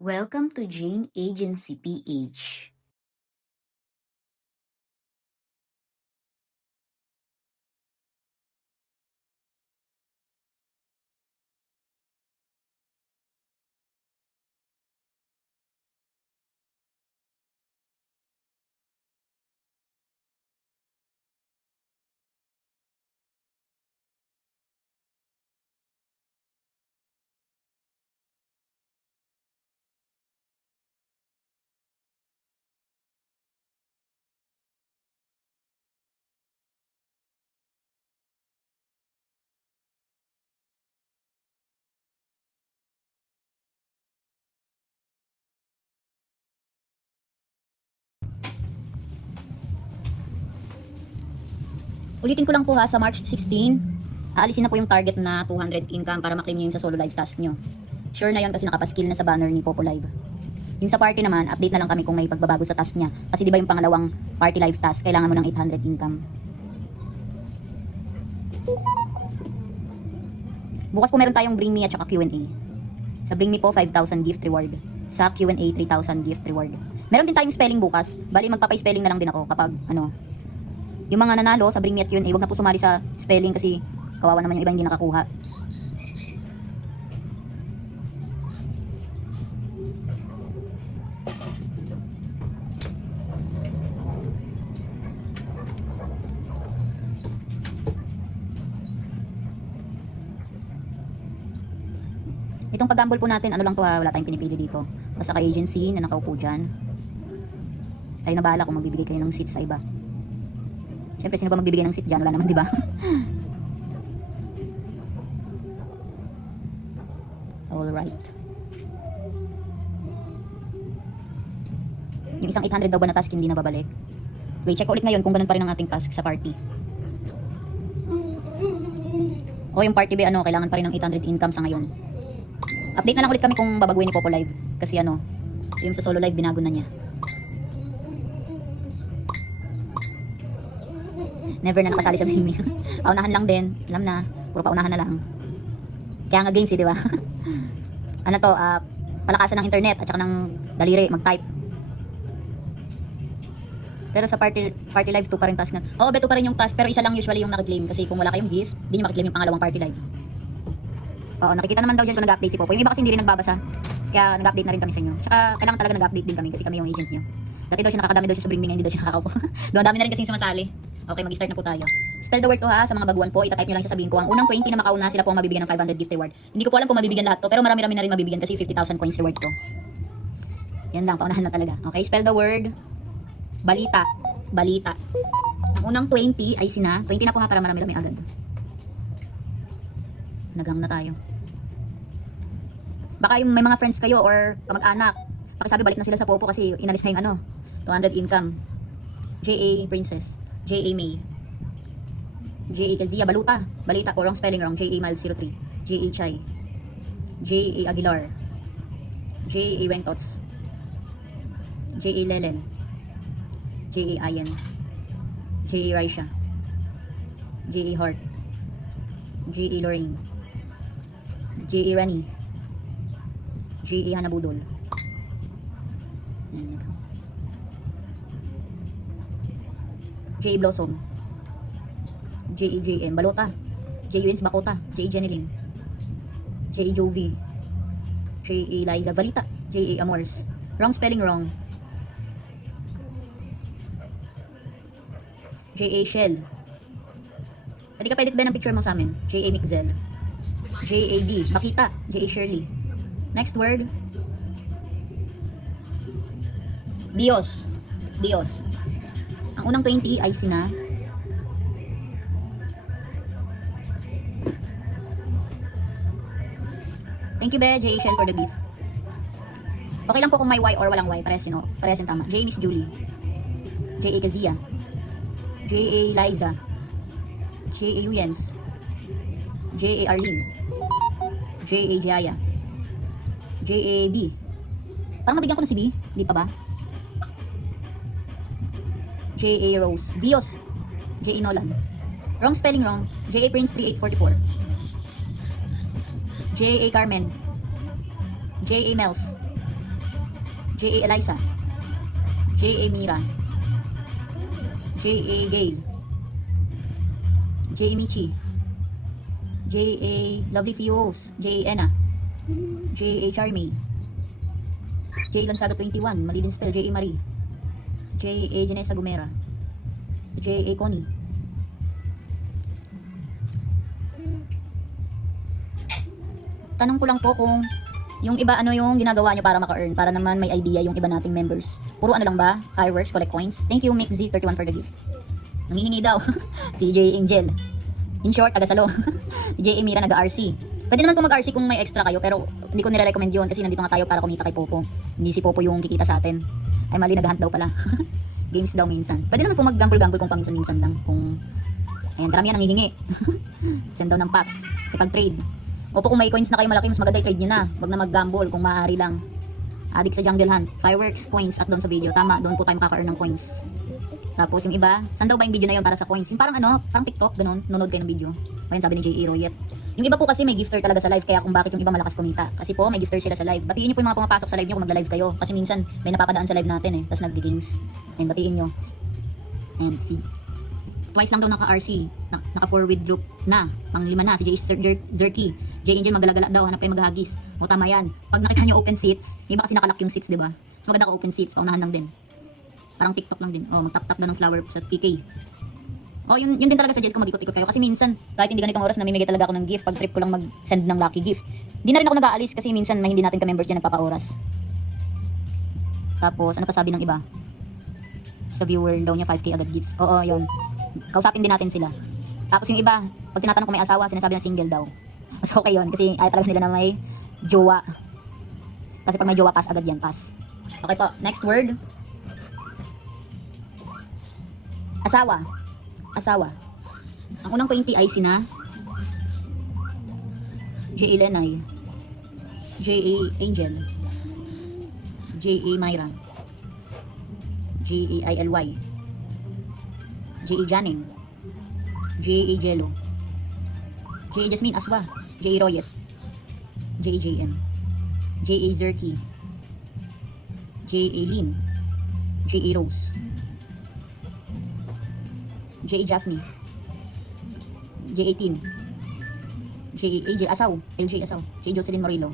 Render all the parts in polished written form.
Welcome to Jane Agency PH. Ulitin ko lang po ha, sa March 16, aalisin na po yung target na 200 income para maklaim nyo yung sa solo live task nyo. Sure na yun kasi nakapaskill na sa banner ni Popo Live. Yung sa party naman, update na lang kami kung may pagbabago sa task niya. Kasi di ba yung pangalawang party live task, kailangan mo ng 800 income. Bukas po meron tayong Bring Me at saka Q&A. Sa Bring Me po, 5,000 gift reward. Sa Q&A, 3,000 gift reward. Meron din tayong spelling bukas. Bali, magpapa-spelling na lang din ako kapag yung mga nanalo sa Bring Me at Q&A, wag na po sumali sa spelling kasi kawawa naman yung iba hindi nakakuha. Itong pag-gamble po natin, ano lang to ha, wala tayong pinipili dito. Basta kay agency na nakaupo dyan. Kayo na bahala kung magbibigay kayo ng seat sa iba. Siyempre, sino ba magbibigay ng seat dyan? Wala naman, di ba? Alright. Yung isang 800 daw ba na task hindi na babalik? Wait, check ko ulit ngayon kung ganun pa rin ang ating task sa party. O yung party ba, kailangan pa rin ng 800 income sa ngayon. Update na lang ulit kami kung babaguhin ni Popo Live. Kasi yung sa solo live, binago na niya. Never na nakasali sa Bring Me. Paunahan lang din. Alam na. Puro paunahan na lang. Kaya nga games di ba? Palakasan ng internet at saka ng daliri, mag-type. Pero sa party live 2 pa rin task na. Oo, beto pa rin yung task. Pero isa lang usually yung nakiclaim. Kasi kung wala kayong gift, hindi nyo makiklaim yung pangalawang party live. Oo, nakikita naman daw dyan kung nag-update si Popo. Yung iba kasi hindi rin nagbabasa. Kaya nag-update na rin kami sa inyo. Tsaka kailangan talaga nag-update din kami kasi kami yung agent nyo. Dati daw siya nakakadami daw siya sa Bring Me, hindi daw siya nakakaupo. Doon dami na rin kasi sumasali. Okay, mag-start na po tayo. Spell the word ko ha, sa mga baguhan po, itatype nyo lang sasabihin ko. Ang unang 20 na makauna, sila po ang mabibigyan ng 500 gift reward. Hindi ko po alam kung mabibigyan lahat to, pero marami-rami na rin mabibigyan kasi 50,000 coins reward to. Yan lang, paunahan na talaga. Okay, spell the word. Balita. Balita. Ang unang 20 ay sina. 20 na po ha, para marami-rami agad. Nagang na tayo. Baka yung may mga friends kayo or kamag-anak, pakisabi balik na sila sa Popo kasi inalis na yung 200 income. J.A. Princess. J.A. May. J.A. Kazia Baluta. Balita ko, wrong spelling wrong. J.A. Mild 03. J.A. Chai. J.A. Aguilar. J.A. Wentots. J.A. Lelen. J.A. Ayan. J.A. Raisha. J.A. Hart. J.A. Lorraine. J.A. Rani. J.A. Hanabudol. Yan, J.A. Blossom. J.A. J.M. Balota. J.A. Wins Bakota. J.A. Jeneline. J.A. Jovi. J.A. Liza Balita. J.A. Amors. Wrong spelling wrong. J.A. Shell. Pwede ka pa-edit ba ng picture mo sa amin? J.A. Mixel. J.A. D. Bakita. J.A. Shirley. Next word. Dios. Dios. Ang unang 20 ay sina. Thank you, Be, J.A. Shell, for the gift. Okay lang po kung may Y or walang Y. Parehas yung tama. J.A. Miss Julie. J.A. Kazia. J.A. Liza. J.A. Uyens. J.A. Arlene. J.A. Jaya. J.A. B. Parang mabigyan ko na si B. Di pa ba? J.A. Rose. Bios. J.A. Nolan. Wrong spelling wrong. J.A. Prince 3844. J.A. Carmen. J.A. Mels. J.A. Eliza, J.A. Mira, J.A. Gail, J.A. Michi, J.A. Lovely Fios, J.A. Ena, J.A. Charmy, J.A. Lanzaga 21, mali din spell, J.A. Marie, J.A. Janessa Gumera, J.A. Connie, tanong ko lang po kung yung iba ano yung ginagawa nyo para maka-earn, para naman may idea yung iba nating members. Puro ano lang ba? Fireworks, collect coins. Thank you Mick Z31 for the gift. Nangihingi daw si J. Angel. In short, taga-salo. Si J. Mira naga-RC. Pwede naman kung mag-RC kung may extra kayo, pero hindi ko nire-recommend yun kasi nandito nga tayo para kumita kay Popo. Hindi si Popo yung kikita sa atin. Ay mali, nag-hunt daw pala. Games daw minsan. Pwede naman kung mag-gamble-gamble kung paminsan-minsan lang. Kung ayan, karamihan nangihingi. Send daw ng packs. Ipag-trade. Opo, kung may coins na kayo malaki, mas maganda i-trade nyo na. Wag na mag-gamble kung maaari lang. Addict sa jungle hunt. Fireworks, coins, at doon sa video. Tama, doon po tayo makaka-earn ng coins. Tapos yung iba, saan daw ba yung video na yun para sa coins? Yung parang ano, parang TikTok, ganun, nunod kayo ng video. Ayun, sabi ni J.A. Royet. Yung iba po kasi may gifter talaga sa live, kaya kung bakit yung iba malakas kumita. Kasi po, may gifter sila sa live. Batiin nyo po yung mga pumapasok sa live nyo kung magla-live kayo. Kasi minsan, may napapadaan sa live natin Tapos nag-games. Ayun, batiin nyo. And see. Twice lang daw naka-RC, naka-forward group na, pang 5 na, si J. Zerky, J. Angel magalagala daw, hanap kayo maghahagis. O tama yan. Pag nakita nyo open seats, iba kasi nakalock yung seats, diba? So maganda ka open seats, paunahan lang din. Parang TikTok lang din. Magtap-tap na ng flower sa PK. Yun din talaga suggest ko mag-ikot-ikot kayo. Kasi minsan, kahit hindi ganitong oras, namimigay talaga ako ng gift. Pag trip ko lang mag-send ng lucky gift. Di na rin ako nag-aalis kasi minsan may hindi natin ka-members dyan nagpapa-oras. Tapos, ano pa sabi ng iba? Sa viewer daw niya 5k agad gifts. Oo, yun. Kausapin din natin sila. Tapos yung iba, pag tinatanong ko may asawa, sinasabi na single daw. Mas okay yun, kasi ayaw talaga nila na may jowa. Kasi pag may jowa, pass agad yan, pass. Okay po, next word. Asawa. Asawa. Ang unang 20 ay sina J.A. Lenay, J.A. Angel, J.A. Myra, J.A. ILY, J.A. Janing, J.A. Jello, J.A. Jasmine Aswa, J.A. Royet, J.A. JM, J.A. Zerky, J.A. Lin, J.A. Rose, J.A. Jaffney, J.A. Tin, J.A. AJ Asaw, LJ Asaw, J.A. Jocelyn Morillo,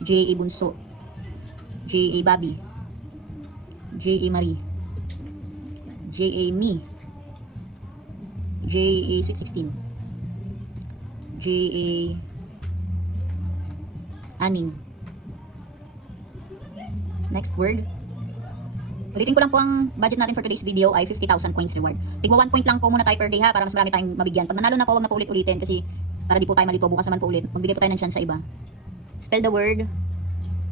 J.A. Bunso, J.A. Bobby, J.A. Marie, J.A. Me, J.A. Sweet 16, J.A. Aning. Next word. Ulitin ko lang po ang budget natin for today's video ay 50,000 coins reward. Tigwa 1 point lang po muna tayo per day ha, para mas marami tayong mabigyan. Pag nanalo na po, huwag na po ulit-ulitin kasi para di po tayo malito, bukas naman po ulit. Magbigay po tayo ng chance sa iba. Spell the word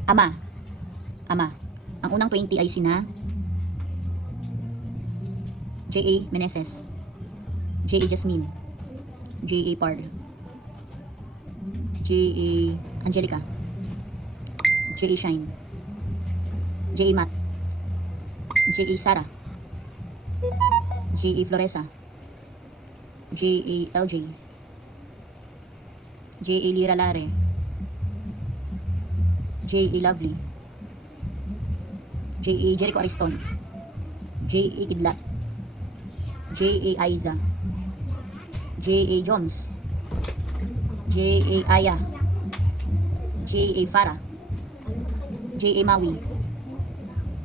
ama. Ama. Ang unang 20 ay sina J.A. Meneses, J.A. Jasmine, J.A. Pard, J.A. Angelica, J.A. Shine, J.A. Matt, J.A. Sara, J.A. Floresa, J.A. LJ, J.A. Lira Lare, J.A. Lovely, J.A. Jericho Ariston, J.A. Kidlat, J.A. Aiza, J.A. Jones, J.A. Aya, J.A. Farah, J.A. Maui,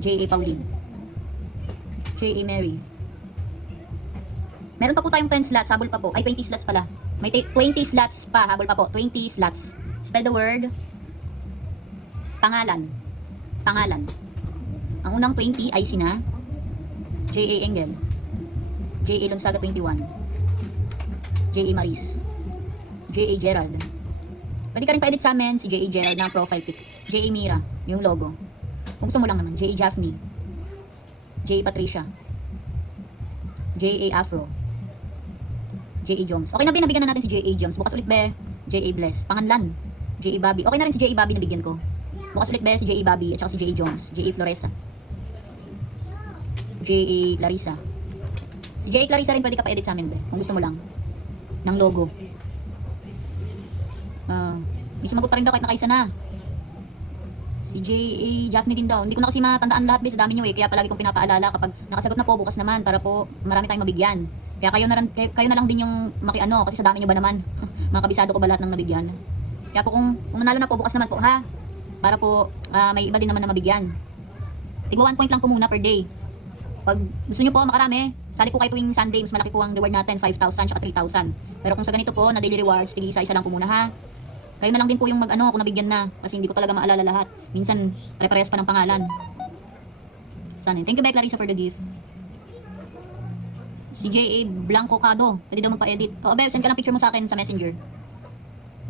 J.A. Pauline, J.A. Mary. Meron pa po tayong 10 slots, habol pa po. Ay, 20 slots pala. May 20 slots pa, habol pa po. 20 slots. Spell the word pangalan. Pangalan. Ang unang 20 ay sina J.A. Engel, J.A. Lonsaga 21, J.A. Maris, J.A. Gerald. Pwede ka rin pa-edit sa amin si J.A. Gerald ng profile pic. J.A. Mira, yung logo. Kung gusto mo lang naman, J.A. Jaffney, J.A. Patricia, J.A. Afro, J.A. Jones. Okay na binabigyan na natin si J.A. Jones. Bukas ulit be, J.A. Bless. Panganlan, J.A. Bobby. Okay na rin si J.A. Bobby nabigyan ko. Bukas ulit be si J.A. Bobby at saka si J.A. Jones, J.A. Floresa, J.A. Clarissa. Si J.A. Clarissa rin pwede ka pa-edit sa amin be, kung gusto mo lang. Ng logo. May sumagot pa rin daw kahit nakaisa na. Si J.A. Jaffney din daw. Hindi ko na kasi matandaan lahat, sa dami nyo kaya palagi kong pinapaalala kapag nakasagot na po bukas naman para po marami tayong mabigyan. Kaya kayo na lang din yung makiano kasi sa dami nyo ba naman. Mga kabisado ko ba lahat ng nabigyan. Kaya po kung manalo na po bukas naman po ha. Para po may iba din naman na mabigyan. Tigwa 1 point lang po muna per day. Pag gusto nyo po makarami, sali po kayo tuwing Sunday, mas malaki po ang reward natin, 5,000 at 3,000. Pero kung sa ganito po, na daily rewards, tig isa-isa lang po muna ha. Kayo na lang din po yung mag-ano kung nabigyan na, kasi hindi ko talaga maalala lahat. Minsan, pare-parehas pa ng pangalan. Sana. Thank you, Bek Larissa, for the gift. Si J.A. Blanco Cado, pwede daw magpa-edit. Oo, Beb, send ka lang picture mo sa akin sa messenger.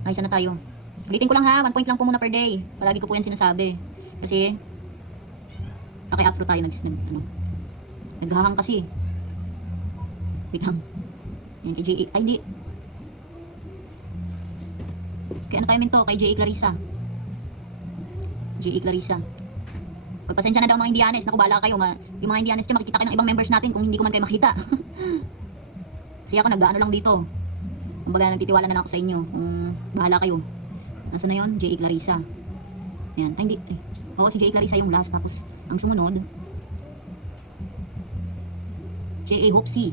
Ay, sana tayo. Ulitin ko lang ha, 1 point lang po muna per day. Palagi ko po yan sinasabi. Kasi, kay Afro tayo naghahang kasi. Wait lang. Yan kay J.A. Ay, hindi. Kaya ano tayo minto? Kay J.A. Clarissa. J.A. Clarissa. Pagpasensya na daw mga Indianes. Naku, bahala kayo. Yung mga Indianes dyan, makikita kayo ng ibang members natin kung hindi ko man kayo makita. Kasi ako nag-ano lang dito. Kumbaga, nagtitiwala na lang ako sa inyo. Kung bahala kayo. Nasaan na yun? J.A. Clarissa. Yan. Ay, hindi. Ay. Oo, si J.A. Clarissa yung last. Tapos, ang sumunod, J.A. Hopsy.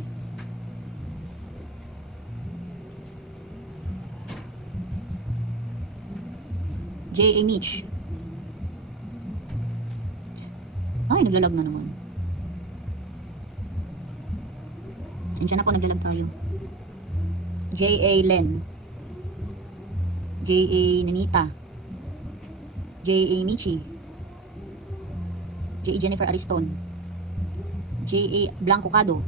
J.A. Mitch. Ay, naglalag na naman. Sensya na po, naglalag tayo. J.A. Len. J.A. Nanita. J.A. Michi. J.A. Jennifer Ariston. J.A. Blanco Cado.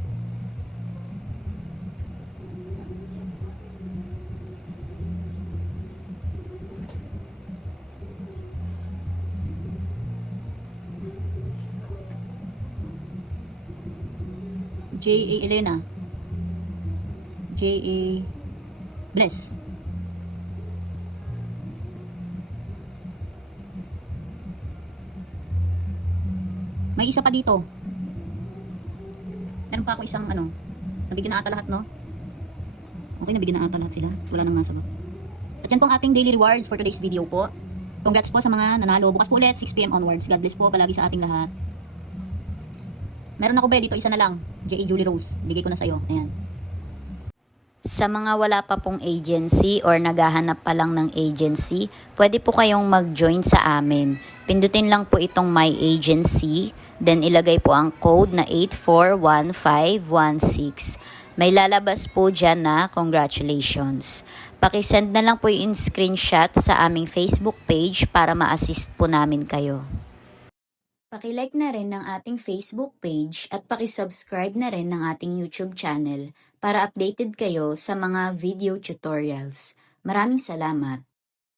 J.A. Elena. J.A. Bless. May isa pa dito. Meron pa ako isang nabigyan na ata lahat, no? Okay, nabigyan na ata lahat sila. Wala nang nasagot. At yan pong ating daily rewards for today's video po. Congrats po sa mga nanalo. Bukas po ulit, 6 PM onwards. God bless po palagi sa ating lahat. Meron ako dito, isa na lang. J.A. Julie Rose. Bigay ko na sa'yo. Ayan. Sa mga wala pa pong agency or naghahanap pa lang ng agency, pwede po kayong mag-join sa amin. Pindutin lang po itong My Agency, then ilagay po ang code na 841516. May lalabas po dyan na congratulations. Pakisend na lang po yung screenshot sa aming Facebook page para ma-assist po namin kayo. Pakilike na rin ng ating Facebook page at pakisubscribe na rin ng ating YouTube channel para updated kayo sa mga video tutorials. Maraming salamat!